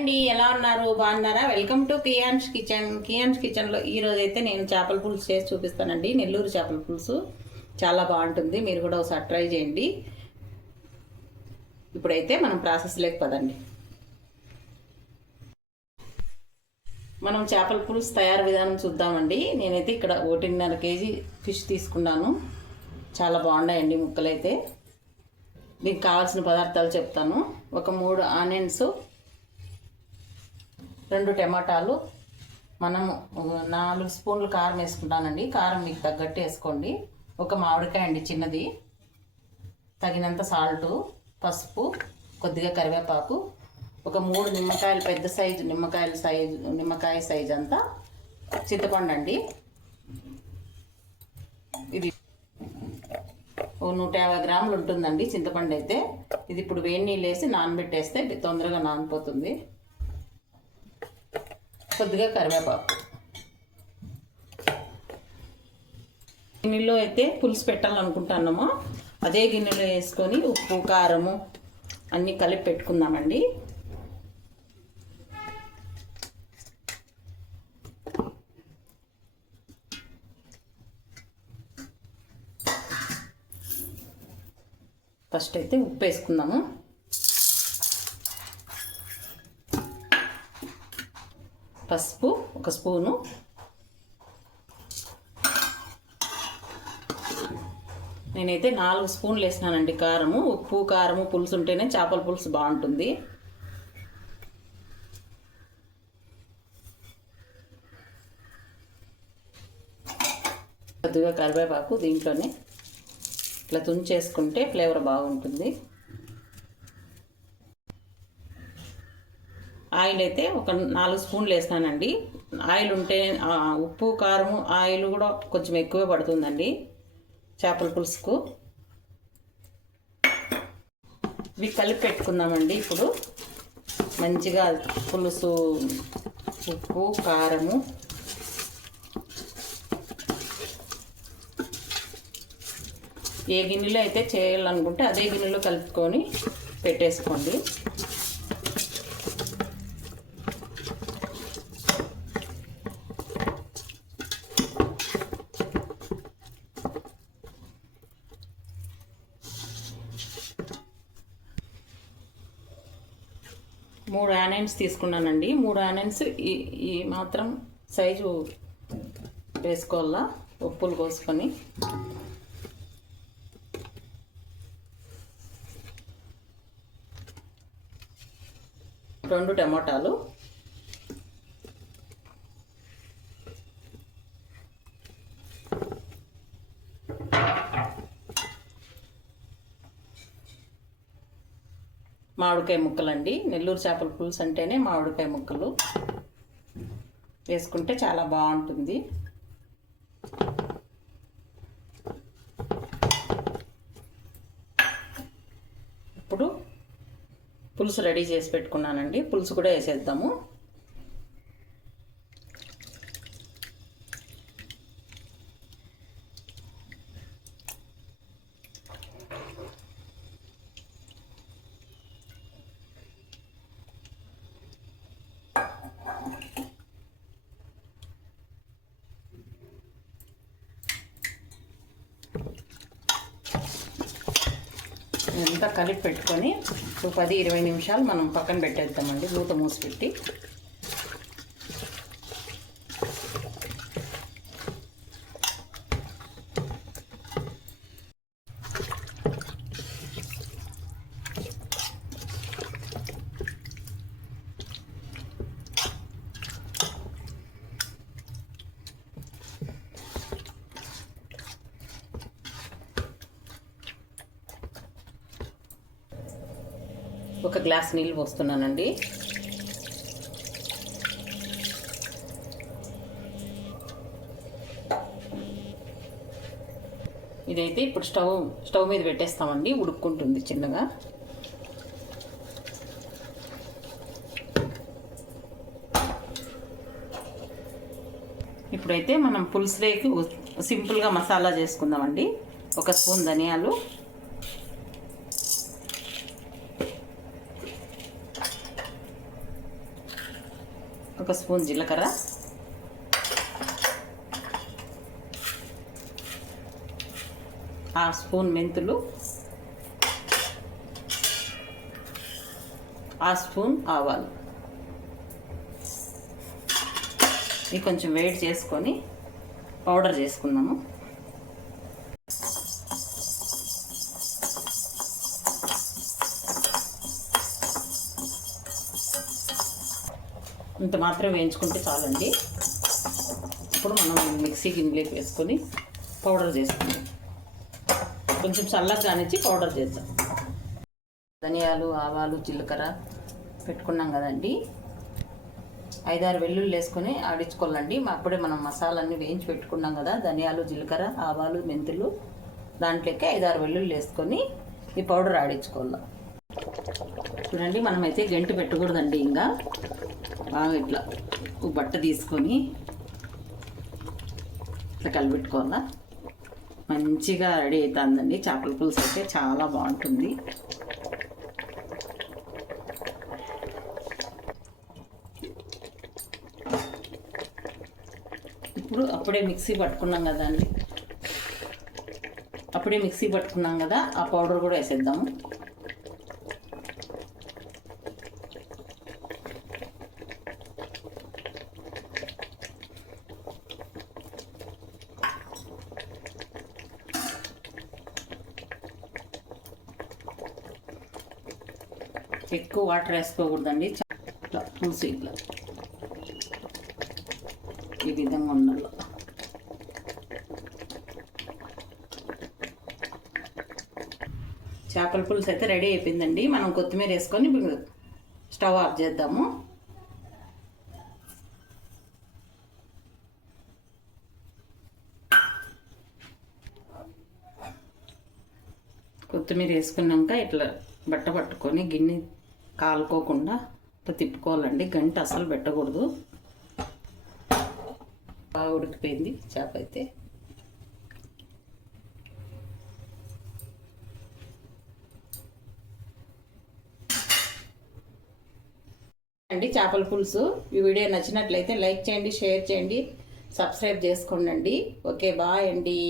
అండి, ఎలా ఉన్నారు? బాగున్నారా? వెల్కమ్ టు కియాన్స్ కిచెన్లో ఈరోజు అయితే నేను చేపల పులుసు చేసి చూపిస్తానండి. నెల్లూరు చేపల పులుసు చాలా బాగుంటుంది. మీరు కూడా ఒకసారి ట్రై చేయండి. ఇప్పుడైతే మనం ప్రాసెస్లోకి పదండి. మనం చేపల పులుసు తయారు విధానం చూద్దామండి. నేనైతే ఇక్కడ 1.5 కేజీ ఫిష్ తీసుకున్నాను. చాలా బాగున్నాయండి ముక్కలైతే. దీనికి కావాల్సిన పదార్థాలు చెప్తాను. ఒక 3 ఆనియన్స్, 2 టమాటాలు, మనము 4 స్పూన్లు కారం వేసుకుంటానండి. కారం మీకు తగ్గట్టు వేసుకోండి. ఒక మామిడికాయ అండి చిన్నది, తగినంత సాల్టు, పసుపు, కొద్దిగా కరివేపాకు, ఒక 3 నిమ్మకాయలు, పెద్ద సైజు నిమ్మకాయ సైజు అంతా చింతపండు అండి. ఇది 150 గ్రాములు ఉంటుందండి చింతపండు అయితే. ఇది ఇప్పుడు వేడి నీళ్ళు వేసి నానబెట్టేస్తే తొందరగా నానిపోతుంది. కొద్దిగా కరివేపాకు. గిన్నెలో అయితే పులుసు పెట్టాలనుకుంటున్నామో అదే గిన్నెలో వేసుకొని ఉప్పు, కారము అన్నీ కలిపి పెట్టుకుందామండి. ఫస్ట్ అయితే ఉప్పు వేసుకుందాము. పసుపు 1 స్పూను, నేనైతే 4 స్పూన్లు వేసినానండి కారము. ఉప్పు, కారము పులుసు ఉంటేనే చేపల పులుసు బాగుంటుంది. కొద్దిగా కరివేపాకు దీంట్లోనే ఇట్లా తుంచేసుకుంటే ఫ్లేవర్ బాగుంటుంది. ఆయిల్ అయితే ఒక 4 స్పూన్లు వేసినానండి. ఆయిల్ ఉంటే ఉప్పు, కారము, ఆయిల్ కూడా కొంచెం ఎక్కువే పడుతుందండి చేపల పులుసుకు. ఇవి కలిపి పెట్టుకుందామండి. ఇప్పుడు మంచిగా పులుసు, ఉప్పు, కారము, ఏ గిన్నెలో అయితే చేయాలనుకుంటే అదే గిన్నెలో కలుపుకొని పెట్టేసుకోండి. మూడు ఆనియన్స్ తీసుకున్నానండి. 3 ఆనియన్స్ ఈ మాత్రం సైజు వేసుకోవాలా, ఉప్పులు కోసుకొని. రెండు టమాటాలు, మామిడికాయ ముక్కలండి. నెల్లూరు చేపల పులుసు అంటేనే మామిడికాయ ముక్కలు వేసుకుంటే చాలా బాగుంటుంది. ఇప్పుడు పులుసు రెడీ చేసి పెట్టుకున్నానండి. పులుసు కూడా వేసేద్దాము. ఇదంతా కలిపి పెట్టుకొని 10-20 నిమిషాలు మనం పక్కన పెట్టేద్దామండి, మూత మూసి పెట్టి. ఒక గ్లాస్ నీళ్ళు పోస్తున్నానండి. ఇదైతే ఇప్పుడు స్టవ్ మీద పెట్టేస్తామండి, ఉడుక్కుంటుంది చిన్నగా. ఇప్పుడైతే మనం పులుసులోకి సింపుల్గా మసాలా చేసుకుందామండి. 1 స్పూన్ ధనియాలు, 1 స్పూన్ జీలకర్ర, హాఫ్ స్పూన్ మెంతులు, హాఫ్ స్పూన్ ఆవాలు. ఇవి కొంచెం వేడి చేసుకొని పౌడర్ చేసుకుందాము. ఇంత మాత్రం వేయించుకుంటే చాలండి. ఇప్పుడు మనం మిక్సీ గిన్నెలోకి వేసుకొని పౌడర్ చేసుకుందాం. కొంచెం చల్లగా కానిచ్చి పౌడర్ చేద్దాం. ధనియాలు, ఆవాలు, జీలకర్ర పెట్టుకున్నాం కదండి. 5-6 వెల్లుల్లి వేసుకొని ఆడించుకోవాలండి. అప్పుడే మనం మసాలాన్ని వేయించి పెట్టుకున్నాం కదా, ధనియాలు, జీలకర్ర, ఆవాలు, మెంతులు. దాంట్లోకి 5-6 వెల్లుల్లి వేసుకొని ఈ పౌడర్ ఆడించుకోవాలి. చూడండి, మనమైతే గంటి పెట్టకూడదండి. ఇంకా బాగా ఇట్లా బట్ట తీసుకొని ఇట్లా కలిపెట్టుకోవాలా. మంచిగా రెడీ అవుతుందండి. చేపల పులుసు అయితే చాలా బాగుంటుంది. ఇప్పుడు అప్పుడే మిక్సీ పట్టుకున్నాం కదా, ఆ పౌడర్ కూడా వేసేద్దాము. ఎక్కువ వాటర్ వేసుకోకూడదండి. ఇట్లా పులుసు ఇట్లా ఈ విధంగా ఉండాలి. చేపల పులుసు అయితే రెడీ అయిపోయిందండి. మనం కొత్తిమీర వేసుకొని స్టవ్ ఆఫ్ చేద్దాము. కొత్తిమీర వేసుకున్నాక ఇట్లా బట్ట పట్టుకొని గిన్నె కాలుకోకుండా ఇట్లా తిప్పుకోవాలండి. గంట అసలు పెట్టకూడదు. బాగా ఉడికిపోయింది చేప అయితే. అండి చేపల పులుసు. ఈ వీడియో నచ్చినట్లయితే లైక్ చేయండి, షేర్ చేయండి, సబ్స్క్రైబ్ చేసుకోండి. ఓకే, బాయ్ అండి.